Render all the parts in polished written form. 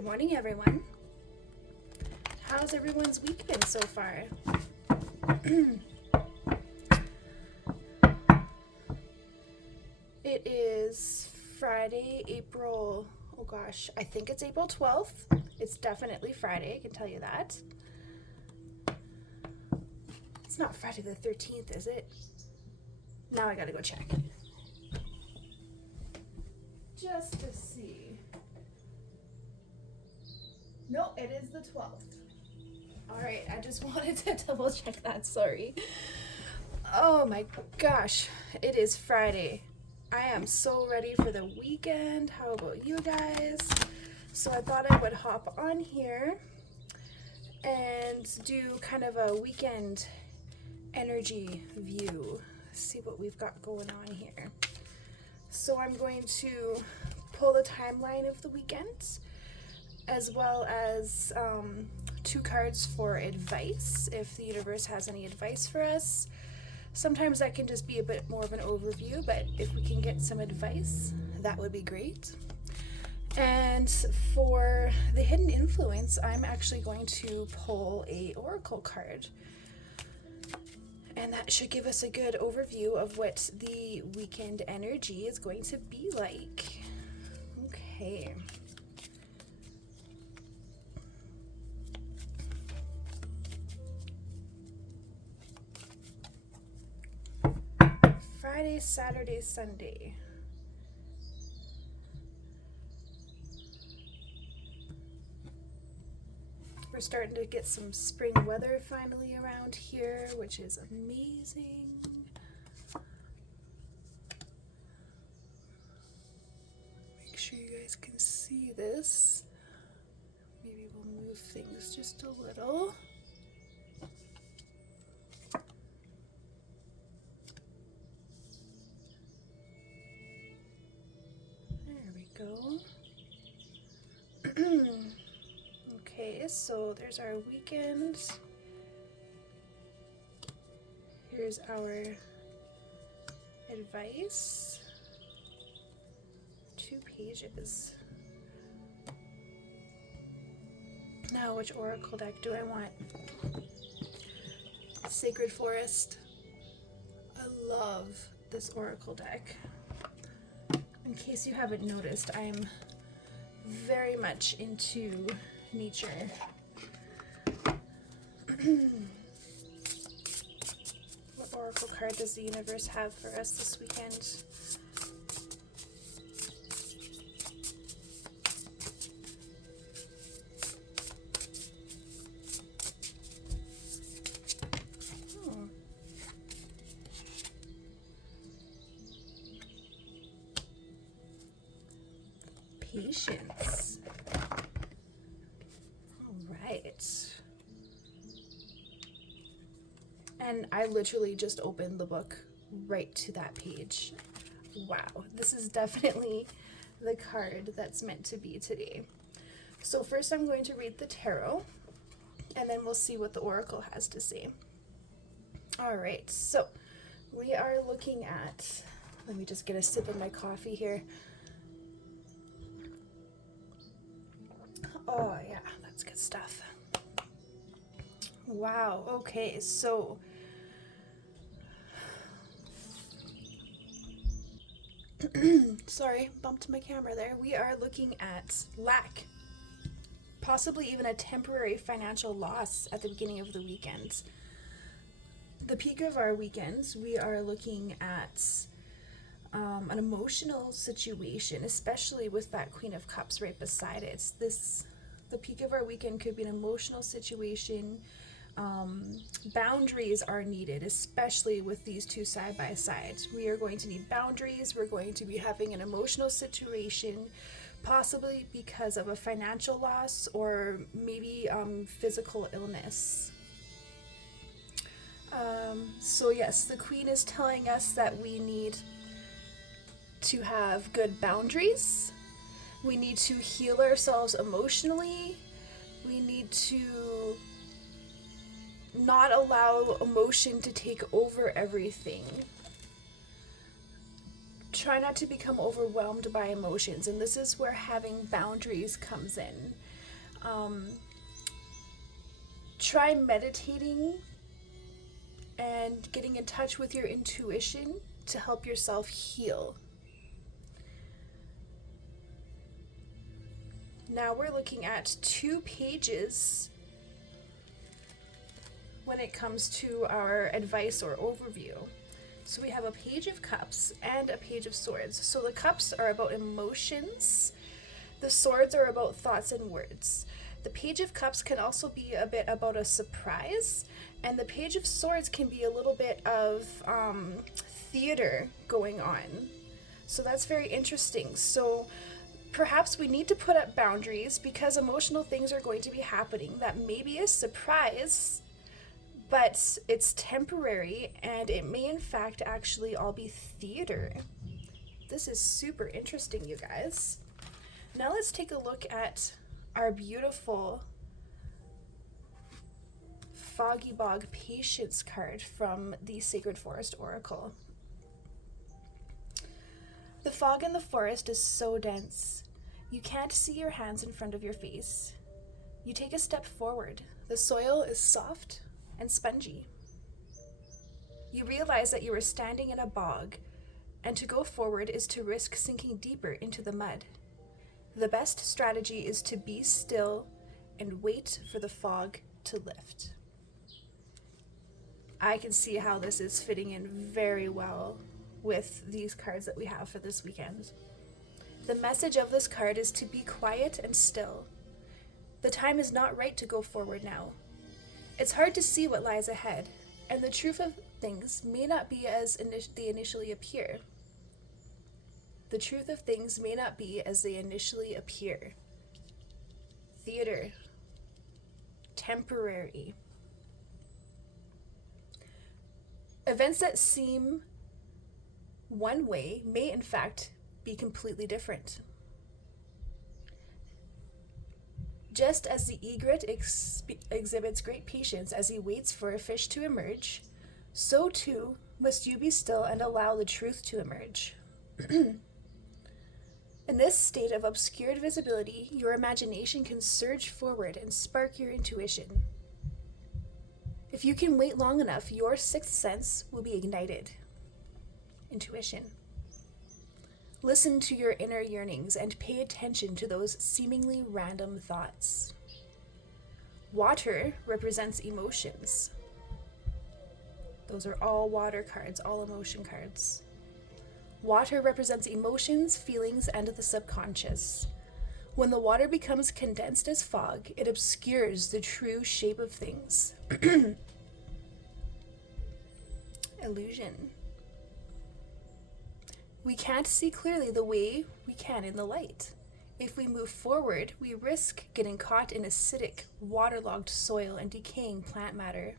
Good morning, everyone. How's everyone's week been so far? It is Friday, I think it's April 12th. It's definitely Friday, I can tell you that. It's not Friday the 13th, is it? Now I gotta go check. Just to see. No, it is the 12th. Alright, I just wanted to double check that, sorry. Oh my gosh, it is Friday. I am so ready for the weekend. How about you guys? So I thought I would hop on here and do kind of a weekend energy view. See what we've got going on here. So I'm going to pull the timeline of the weekend, as well as 2 cards for advice, if the universe has any advice for us. Sometimes that can just be a bit more of an overview, but if we can get some advice, that would be great. And for the hidden influence, I'm actually going to pull a oracle card. And that should give us a good overview of what the weekend energy is going to be like. Okay. Friday, Saturday, Sunday. We're starting to get some spring weather finally around here, which is amazing. Make sure you guys can see this. Maybe we'll move things just a little. There we go. Okay, so there's our weekend. Here's our advice. 2 pages. Now, which oracle deck do I want? Sacred Forest. I love this oracle deck. In case you haven't noticed, I'm very much into nature. What oracle card does the universe have for us this weekend? Patience. All right. And I literally just opened the book right to that page. Wow, this is definitely the card that's meant to be today. So first I'm going to read the tarot, and then we'll see what the oracle has to say. All right, so we are looking at, let me just get a sip of my coffee here. Oh yeah, that's good stuff. Wow, okay, so sorry, bumped my camera there. We are looking at lack, possibly even a temporary financial loss at the beginning of the weekend. The peak of our weekends, we are looking at an emotional situation, especially with that Queen of Cups right beside it. The peak of our weekend could be an emotional situation. Boundaries are needed, especially with these 2 side by side. We are going to need boundaries. We're going to be having an emotional situation, possibly because of a financial loss or maybe physical illness. So yes, the Queen is telling us that we need to have good boundaries. We need to heal ourselves emotionally. We need to not allow emotion to take over everything. Try not to become overwhelmed by emotions, and this is where having boundaries comes in. Try meditating and getting in touch with your intuition to help yourself heal. Now we're looking at 2 pages when it comes to our advice or overview. So we have a page of cups and a page of swords. So the cups are about emotions. The swords are about thoughts and words. The page of cups can also be a bit about a surprise, and the page of swords can be a little bit of theater going on. So that's very interesting. So perhaps we need to put up boundaries because emotional things are going to be happening that may be a surprise, but it's temporary and it may in fact actually all be theater. This is super interesting, you guys. Now let's take a look at our beautiful Foggy Bog Patience card from the Sacred Forest Oracle. The fog in the forest is so dense. You can't see your hands in front of your face. You take a step forward. The soil is soft and spongy. You realize that you are standing in a bog, and to go forward is to risk sinking deeper into the mud. The best strategy is to be still and wait for the fog to lift. I can see how this is fitting in very well with these cards that we have for this weekend. The message of this card is to be quiet and still. The time is not right to go forward now. It's hard to see what lies ahead, and the truth of things may not be as they initially appear. The truth of things may not be as they initially appear. Theater. Temporary. Events that seem one way may in fact be completely different. Just as the egret exhibits great patience as he waits for a fish to emerge, so too must you be still and allow the truth to emerge. In this state of obscured visibility, your imagination can surge forward and spark your intuition. If you can wait long enough, your sixth sense will be ignited. Intuition. Listen to your inner yearnings and pay attention to those seemingly random thoughts. Water represents emotions. Those are all water cards, all emotion cards. Water represents emotions, feelings, and the subconscious. When the water becomes condensed as fog, it obscures the true shape of things. Illusion. We can't see clearly the way we can in the light. If we move forward, we risk getting caught in acidic, waterlogged soil and decaying plant matter.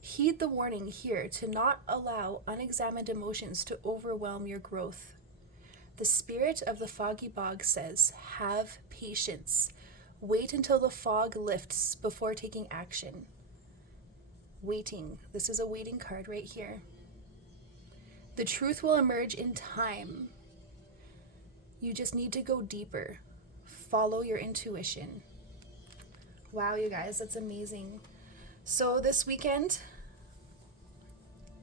Heed the warning here to not allow unexamined emotions to overwhelm your growth. The spirit of the foggy bog says, have patience. Wait until the fog lifts before taking action. Waiting. This is a waiting card right here. The truth will emerge in time. You just need to go deeper. Follow your intuition. Wow, you guys, that's amazing. So this weekend,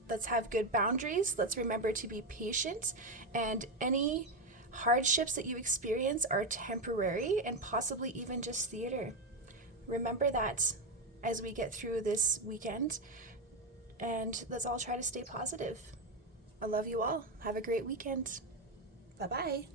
let's have good boundaries. Let's remember to be patient, and any hardships that you experience are temporary and possibly even just theater. Remember that as we get through this weekend, and let's all try to stay positive. I love you all. Have a great weekend. Bye-bye.